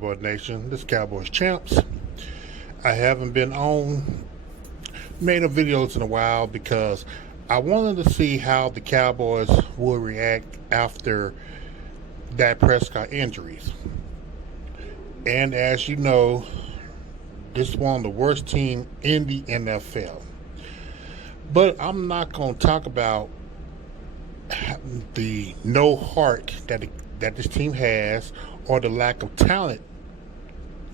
Cowboy Nation? This Cowboys Champs. I haven't been made a videos in a while because I wanted to see how the Cowboys will react after Dak Prescott injuries. And as you know, this is one of the worst teams in the NFL. But I'm not going to talk about the no heart that this team has, or the lack of talent,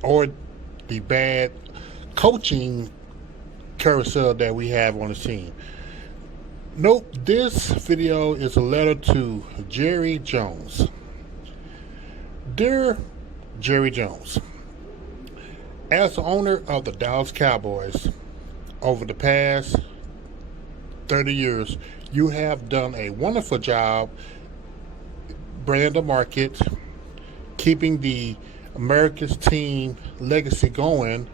or the bad coaching carousel that we have on the team. Nope, this video is a letter to Jerry Jones. Dear Jerry Jones, as the owner of the Dallas Cowboys, over the past 30 years, you have done a wonderful job bringing the market, keeping the America's team legacy going,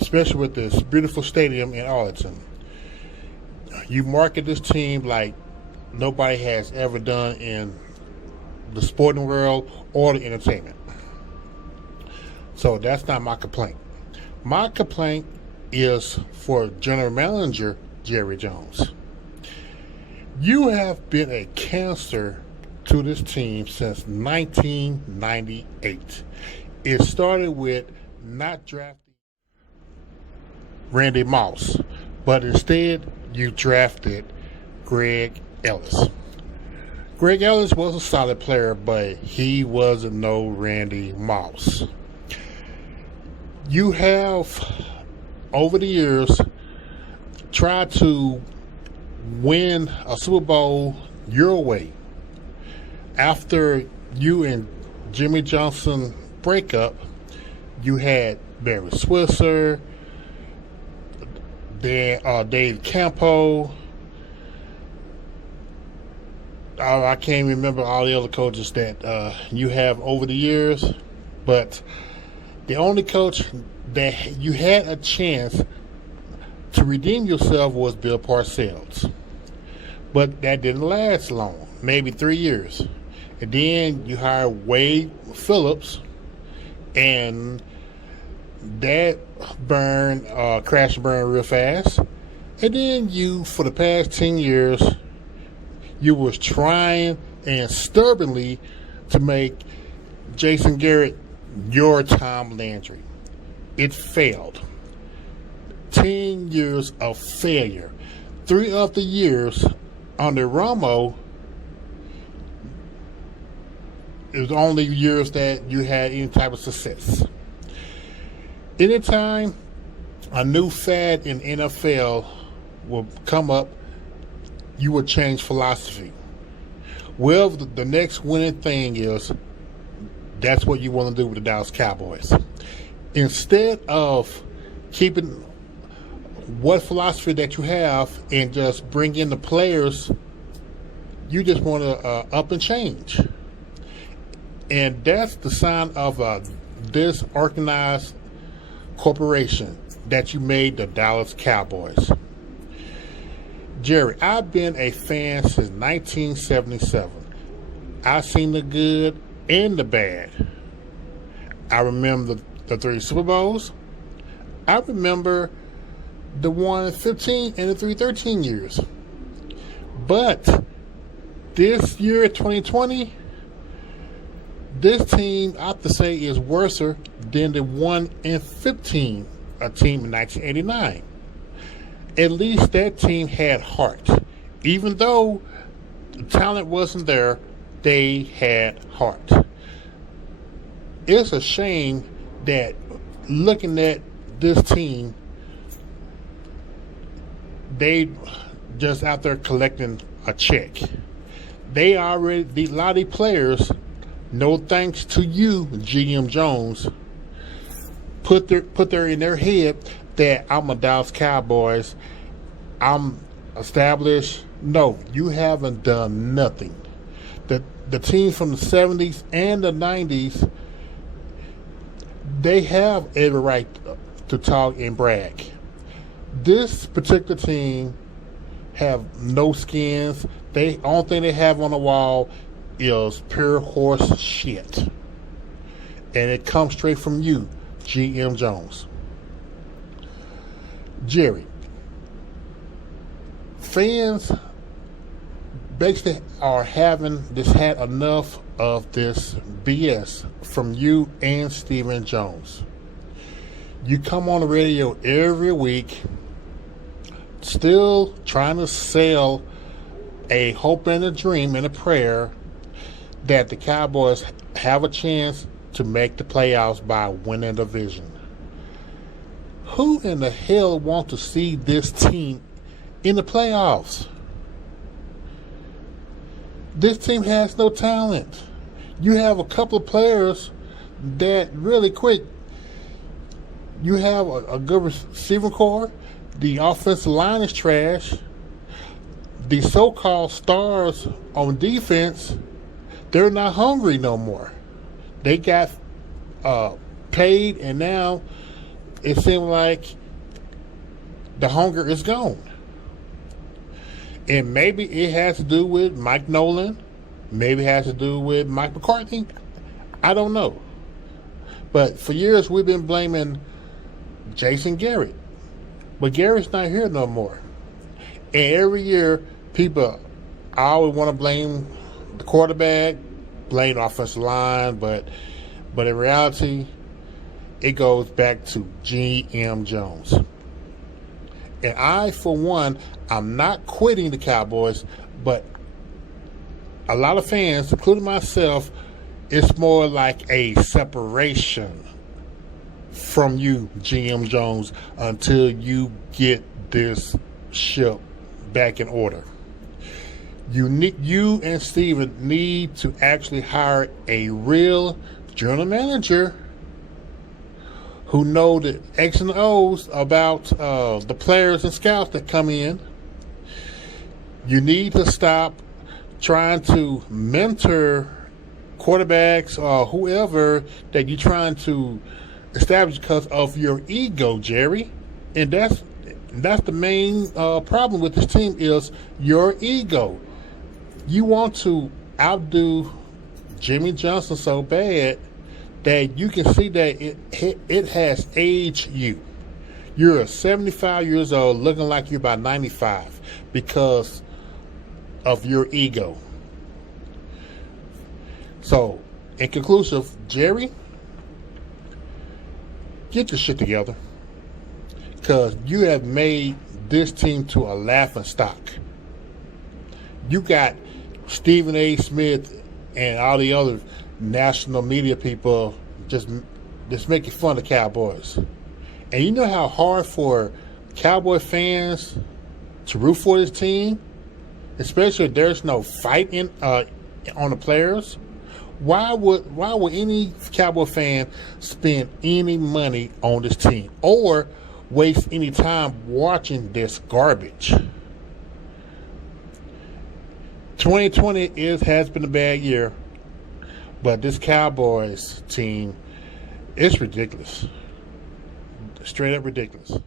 especially with this beautiful stadium in Arlington. You market this team like nobody has ever done in the sporting world or the entertainment. So that's not my complaint. My complaint is for General Manager Jerry Jones. You have been a cancer to this team since 1998. It started with not drafting Randy Moss, but instead you drafted Greg Ellis. Greg Ellis was a solid player, but he wasn't no Randy Moss. You have, over the years, tried to win a Super Bowl your way. After you and Jimmy Johnson breakup, you had Barry Switzer, Dave Campo. I can't remember all the other coaches that you have over the years, but the only coach that you had a chance to redeem yourself was Bill Parcells. But that didn't last long, maybe 3 years. And then you hired Wade Phillips, and that crashed and burned real fast. And then you, for the past 10 years, you was trying and stubbornly to make Jason Garrett your Tom Landry. It failed. 10 years of failure. 3 of the years under Romo, it was only years that you had any type of success. Anytime a new fad in NFL will come up, you will change philosophy. Well, the next winning thing is that's what you want to do with the Dallas Cowboys. Instead of keeping what philosophy that you have and just bring in the players, you just want to up and change. And that's the sign of a disorganized corporation that you made the Dallas Cowboys. Jerry, I've been a fan since 1977. I've seen the good and the bad. I remember the 3 Super Bowls. I remember the 1-15 and the 3-13 years. But this year, 2020, this team, I have to say, is worse than the 1-15 team in 1989. At least that team had heart. Even though the talent wasn't there, they had heart. It's a shame that looking at this team, they just out there collecting a check. They already, a lot of these players, no thanks to you, GM Jones, put their in their head that I'm a Dallas Cowboys, I'm established. No, you haven't done nothing. The team from the 70s and the 90s, they have every right to talk and brag. This particular team have no skins. The only thing they have on the wall is pure horse shit. And it comes straight from you, GM Jones. Jerry, fans basically are having had enough of this BS from you and Stephen Jones. You come on the radio every week still trying to sell a hope and a dream and a prayer that the Cowboys have a chance to make the playoffs by winning the division. Who in the hell wants to see this team in the playoffs? This team has no talent. You have a couple of players that really quick. You have a good receiving core. The offensive line is trash. The so-called stars on defense, they're not hungry no more. They got paid, and now it seems like the hunger is gone. And maybe it has to do with Mike Nolan. Maybe it has to do with Mike McCarthy. I don't know. But for years, we've been blaming Jason Garrett. But Garrett's not here no more. And every year, people always want to blame the quarterback, blame the offensive line, but in reality, it goes back to GM Jones. And I, for one, I'm not quitting the Cowboys, but a lot of fans, including myself, it's more like a separation from you, GM Jones, until you get this ship back in order. You and Steven need to actually hire a real general manager who know the X and O's about the players and scouts that come in. You need to stop trying to mentor quarterbacks or whoever that you're trying to establish because of your ego, Jerry. And that's the main problem with this team is your ego. You want to outdo Jimmy Johnson so bad that you can see that it has aged you. You're 75 years old looking like you're about 95 because of your ego. So, in conclusion, Jerry, get your shit together because you have made this team to a laughingstock. You got Stephen A. Smith and all the other national media people just making fun of Cowboys. And you know how hard for Cowboy fans to root for this team, especially if there's no fight on the players. Why would any Cowboy fan spend any money on this team or waste any time watching this garbage? 2020 has been a bad year, but this Cowboys team is ridiculous. Straight up ridiculous.